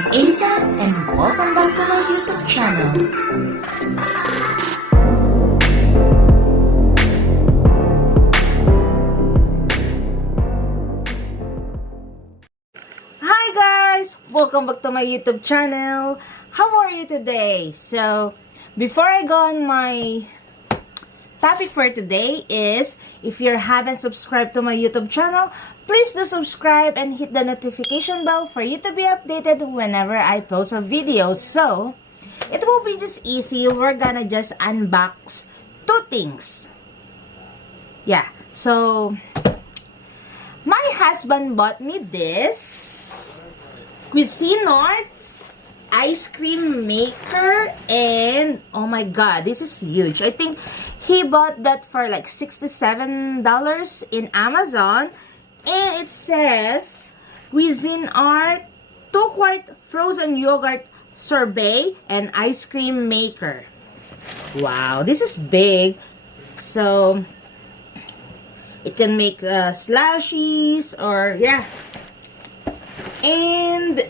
I'm Aza and welcome back to my YouTube channel. Hi guys! Welcome back to my YouTube channel. How are you today? So, before I go on my topic for today is, if you haven't subscribed to my YouTube channel, please do subscribe and hit the notification bell for you to be updated whenever I post a video. So, it will be just easy. We're gonna just unbox two things. Yeah, so, my husband bought me this Cuisinart ice cream maker, and oh my god, this is huge. I think he bought that for like $67 in Amazon, and it says Cuisinart 2-quart frozen yogurt sorbet and ice cream maker. Wow, this is big. So it can make slushies, or yeah. And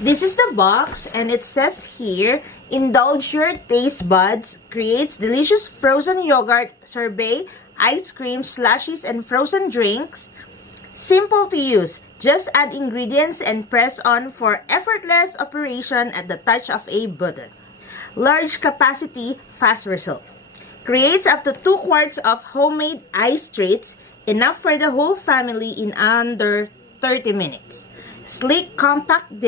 this is the box, and it says here, indulge your taste buds, creates delicious frozen yogurt, sorbet, ice cream, slushies, and frozen drinks. Simple to use. Just add ingredients and press on for effortless operation at the touch of a button. Large capacity, fast result. Creates up to 2 quarts of homemade ice treats, enough for the whole family in under 30 minutes. Sleek compact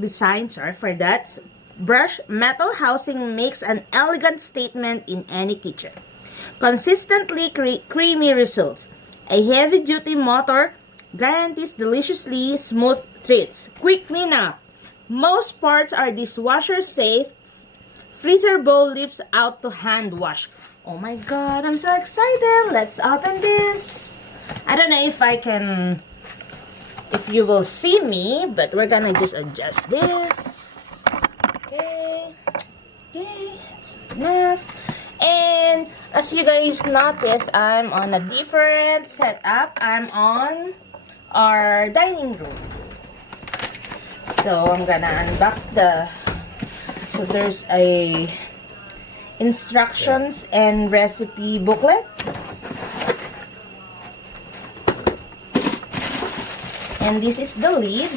design, sorry for that. Brushed metal housing makes an elegant statement in any kitchen. Consistently creamy results. A heavy-duty motor guarantees deliciously smooth treats. Quick cleanup. Most parts are dishwasher safe. Freezer bowl lifts out to hand wash. Oh my god, I'm so excited. Let's open this. I don't know if you will see me, but we're gonna just adjust this. Okay, it's enough. And as you guys notice, I'm on a different setup. I'm on our dining room. So I'm gonna unbox so there's a instructions and recipe booklet. And this is the lid.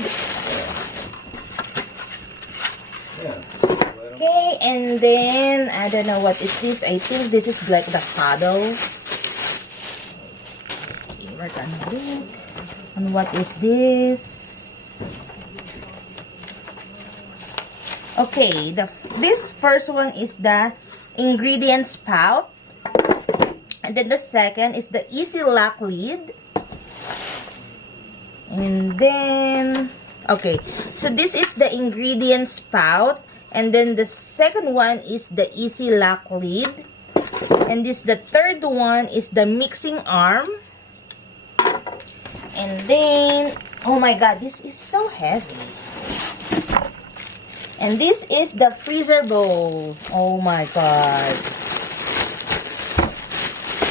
Okay, and then, I don't know what is this. I think this is like the paddle. Okay, we're gonna look. And what is this? Okay, this first one is the ingredient spout. And then the second is the easy lock lid. And then, okay, so this is the ingredient spout, and then the second one is the easy lock lid, and the third one is the mixing arm. And then, oh my god, this is so heavy. And this is the freezer bowl. Oh my god,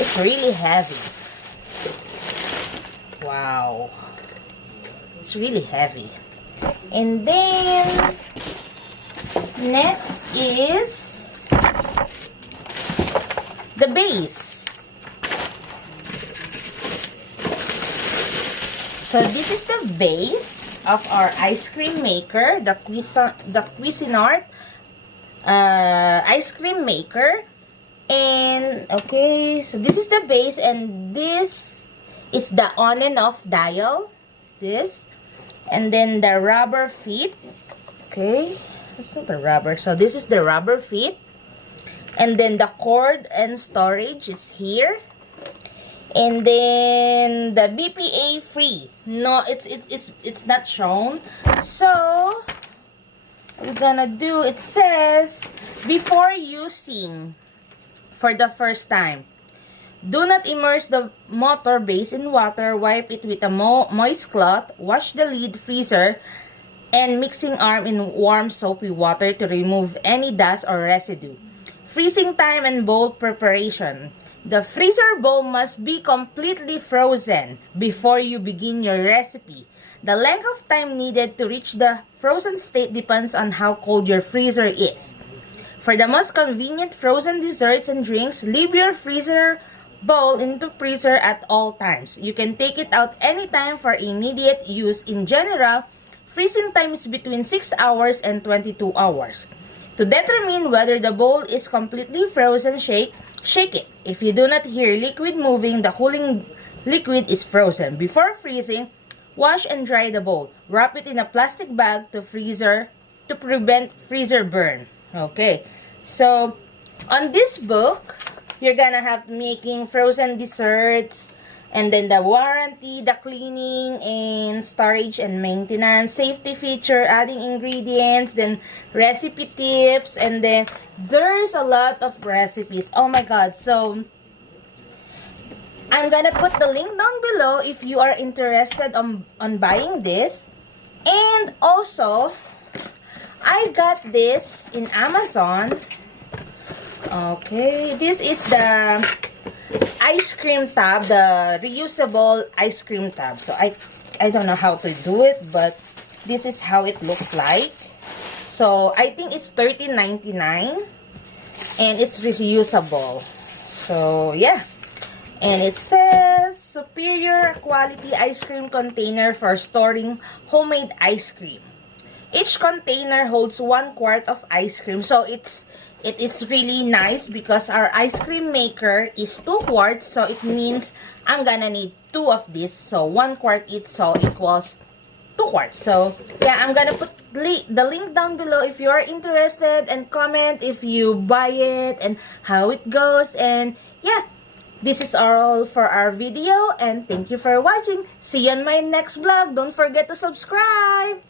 it's really heavy. Wow, it's really heavy. And then next is the base. So this is the base of our ice cream maker, the Cuisinart ice cream maker. And okay, so this is the base, and this is the on and off dial. This. And then the rubber feet. Okay, that's not the rubber. So this is the rubber feet. And then the cord and storage is here. And then the BPA free. No, it's not shown. So what we're gonna do, it says before using for the first time, do not immerse the motor base in water. Wipe it with a moist cloth. Wash the lid, freezer, and mixing arm in warm soapy water to remove any dust or residue. Freezing time and bowl preparation. The freezer bowl must be completely frozen before you begin your recipe. The length of time needed to reach the frozen state depends on how cold your freezer is. For the most convenient frozen desserts and drinks, leave your freezer bowl into freezer at all times. You can take it out anytime for immediate use. In general, freezing time is between 6 hours and 22 hours. To determine whether the bowl is completely frozen, shake it. If you do not hear liquid moving, the cooling liquid is frozen. Before freezing, wash and dry the bowl. Wrap it in a plastic bag to prevent freezer burn. Okay, so on this book, you're gonna have making frozen desserts, and then the warranty, the cleaning and storage and maintenance, safety feature, adding ingredients, then recipe tips, and then there's a lot of recipes. Oh my god. So I'm gonna put the link down below if you are interested on buying this. And also, I got this in Amazon. Okay, this is the ice cream tub, the reusable ice cream tub. So I don't know how to do it, but this is how it looks like. So I think it's $13.99 and it's reusable. So yeah, and it says superior quality ice cream container for storing homemade ice cream. Each container holds 1 quart of ice cream. So it is really nice because our ice cream maker is 2 quarts. So it means I'm gonna need 2 of this. So 1 quart each, so equals 2 quarts. So yeah, I'm gonna put the link down below if you are interested, and comment if you buy it and how it goes. And yeah, this is all for our video, and thank you for watching. See you on my next vlog. Don't forget to subscribe.